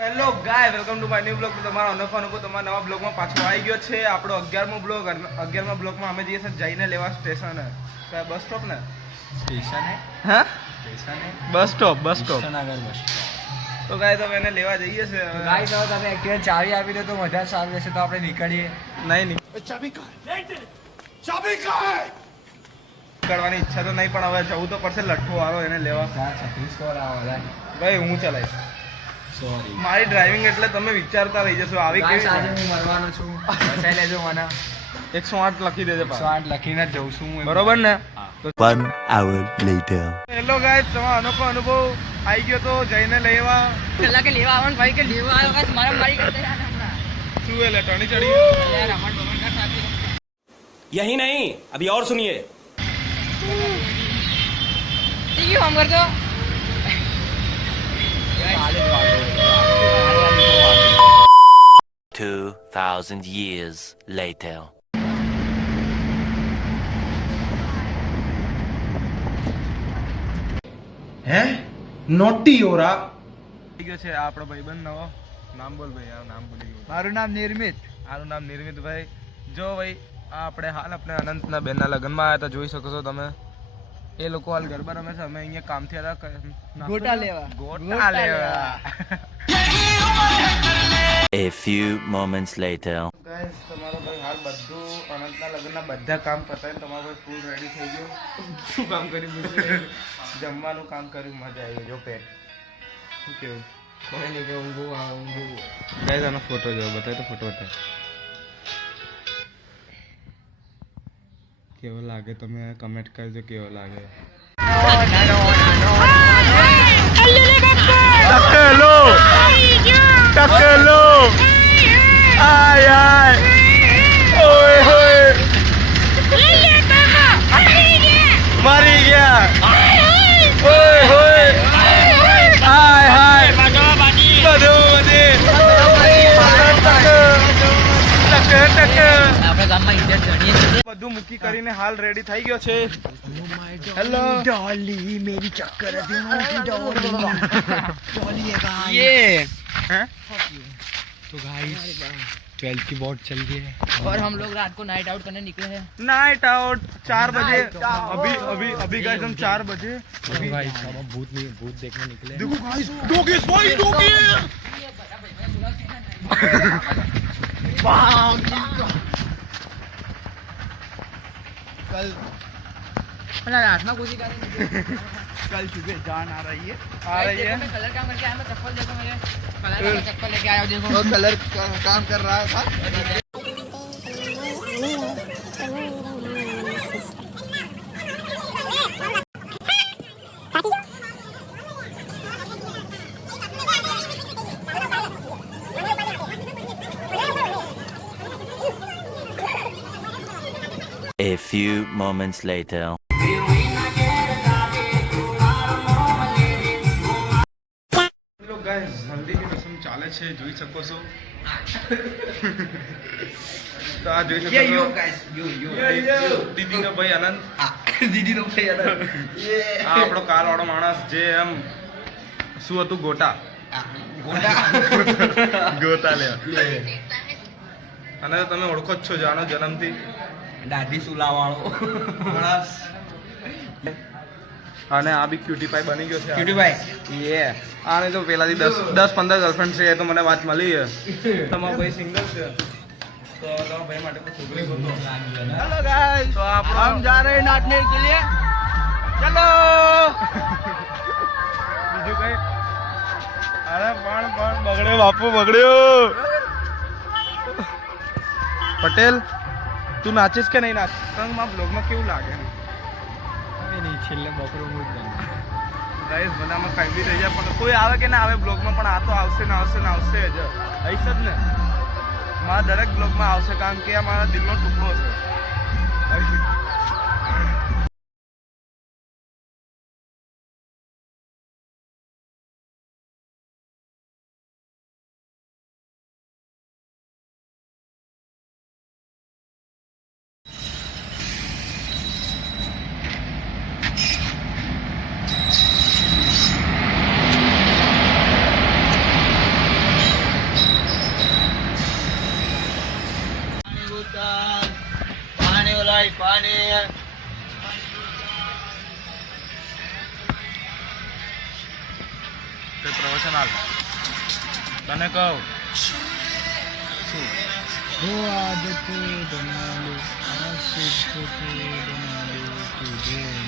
Hello guys welcome to my new blog. તમારો અનોખો તમારા નવા બ્લોગમાં પાછો આવી ગયો છે. આપણો 11મો બ્લોગ. 11મા બ્લોગમાં અમે જઈએ છીએ જઈને લેવા સ્ટેશન બસ સ્ટોપ ને સ્ટેશન હા સ્ટેશન બસ સ્ટોપ આગળ બસ તો ગાય તો એને લેવા જઈએ છે. ગાય તો તમે એક્ટિવા ચાવી આપી દો તો મજા સારી રહેશે. તો આપણે નીકળીએ. નહીં નીકળવાની ઈચ્છા તો નહીં, પણ હવે જવું તો પડશે. લઠ્ઠો વાળો એને લેવા 36 કોલ આવો ભાઈ હું ચલાવીશ. સોરી મારી ડ્રાઇવિંગ એટલે તમે વિચારતા રહી જશો આવી ગાઈસ આજે કેવી. હું મરવાનો છું. બચાઈ લેજો મને. 108 લખી દેજે પાછો. 108 લખીને જ જઉં છું હું. બરોબર ને? હા. 1 hour later. હેલો ગાઈસ, તમારો અનોખો અનુભવ આવી ગયો તો જઈને લેવા. પેલા કે લેવા આવવાનું ભાઈ કે લેવા આવ્યો કાંઈ મારા મારી કરતા યાર હમણાં. શું એટલે ટણી ચડી યાર રમણ બમણ કર સાથે. यही नहीं अभी और सुनिए. ઠીક છે હમ કરજો. 2000 years later. હે નોટી ઓરા થઈ ગયો છે. આ આપણો ભાઈબંધ નવો. નામ બોલ ભાઈ. આ નામ ભૂલી ગયો. મારું નામ નિર્મિત. મારું નામ નિર્મિત ભાઈ. જો ભાઈ આ આપણે હાલ આપણે અનંતના બેનના લગ્નમાં આવ્યા હતા. જોઈ શકો છો તમે. એ લોકો હાલ ગરબા રમે છે. અમે અહીંયા કામથી હતા ગોટા લેવા. ગોટા લેવા. A few moments later. Guys તમારો ભાઈ હાલ બધું અનંતના લગ્નના બધા કામ પતાવીને તમારો ભાઈ ફૂલ રેડી થઈ ગયો. શું કામ કર્યું પૂછ્યું? જમવાનું કામ કર્યું. મજા આવી જો પેટ. શું કેવું? કોઈ નહીં કે ઊંઘું આ ઊંઘું. ગાઈસ આનો ફોટો જો બતાય તો ફોટો બતાય. કેવો લાગે તમે કમેન્ટ કરજો કેવો લાગે. ટકેલો ટકેલો આય આય ઓય હોય મરી ગયા ઓય હોય આય હાય બધું આપણે ગામમાં ઇજ્જત ગણીએ છીએ. બધું મૂકી કરીને હાલ રેડી થઈ ગયો છે. હેલો ડોલી મેરી ચક્કર હતી મોટી ડોલી. डॉली है गाइस. ये हैं? तो गाइस 12 की बोट चल गई है. और हम लोग रात को नाइट आउट करने निकले हैं. नाइट आउट 4 बजे. अभी गाइस हम 4 बजे. अभी भाई साहब भूत देखने निकले. देखो गाइस डॉगी भाई डॉगी. कल मतलब रात में कुछ ही करेंगे. कल सुबह जान आ रही है. आ रही है. मैं कलर काम करके आया. मैं चप्पल देखो मेरे कलर का चप्पल लेके आया हूं. देखो तो कलर का काम कर रहा था. A few moments later. लोग गाइस हल्दी की रस्म ચાલે છે જોઈ શકો છો. તો આ જોઈ શકો છો. गाइस यो દીદીનો ભાઈ આનંદ. दीदी नो पे यार. આ આપણો કાલ વાળો માણસ જે એમ શું હતું ગોટા ગોતા લે. અને તો તમે ઓળખો જ છો જાણો જન્મથી દાઢી સુલા વાળો માણસ. અને આ બી ક્યુટી પાઈ બની ગયો છે. ક્યુટી ભાઈ યે આને તો પેલાથી 10-15 ગર્લફ્રેન્ડ છે. એ તો મને વાત મળી છે. તમારો ભાઈ સિંગલ છે તો તમારા ભાઈ માટે તો છોકરી ગોતો. हेलो गाइस તો આપણો हम जा रहे हैं नाचने के लिए. चलो. બીજું કઈ અરે પણ બગડ્યો બાપુ બગડ્યો. પટેલ તું નાચીશ કે નહીં નાચ? સંગમાં બ્લોગમાં કેવું લાગે? नहीं छेल्ले बकरो मुझ ગાઈસ મને આમાં કઈ બી થઈ જાય પણ કોઈ આવે કે ના આવે બ્લોગમાં પણ આ તો આવશે ને આવશે ને આવશે જ. હઈશ જ ને મારા દરેક બ્લોગમાં આવશે કારણ કે આ મારા દિલનો ટુકડો છે. પાણી ઓલાય પાણી પ્રવચન હાલ તને કહું वो आदतें बना लो आशिक को बना लो तुझे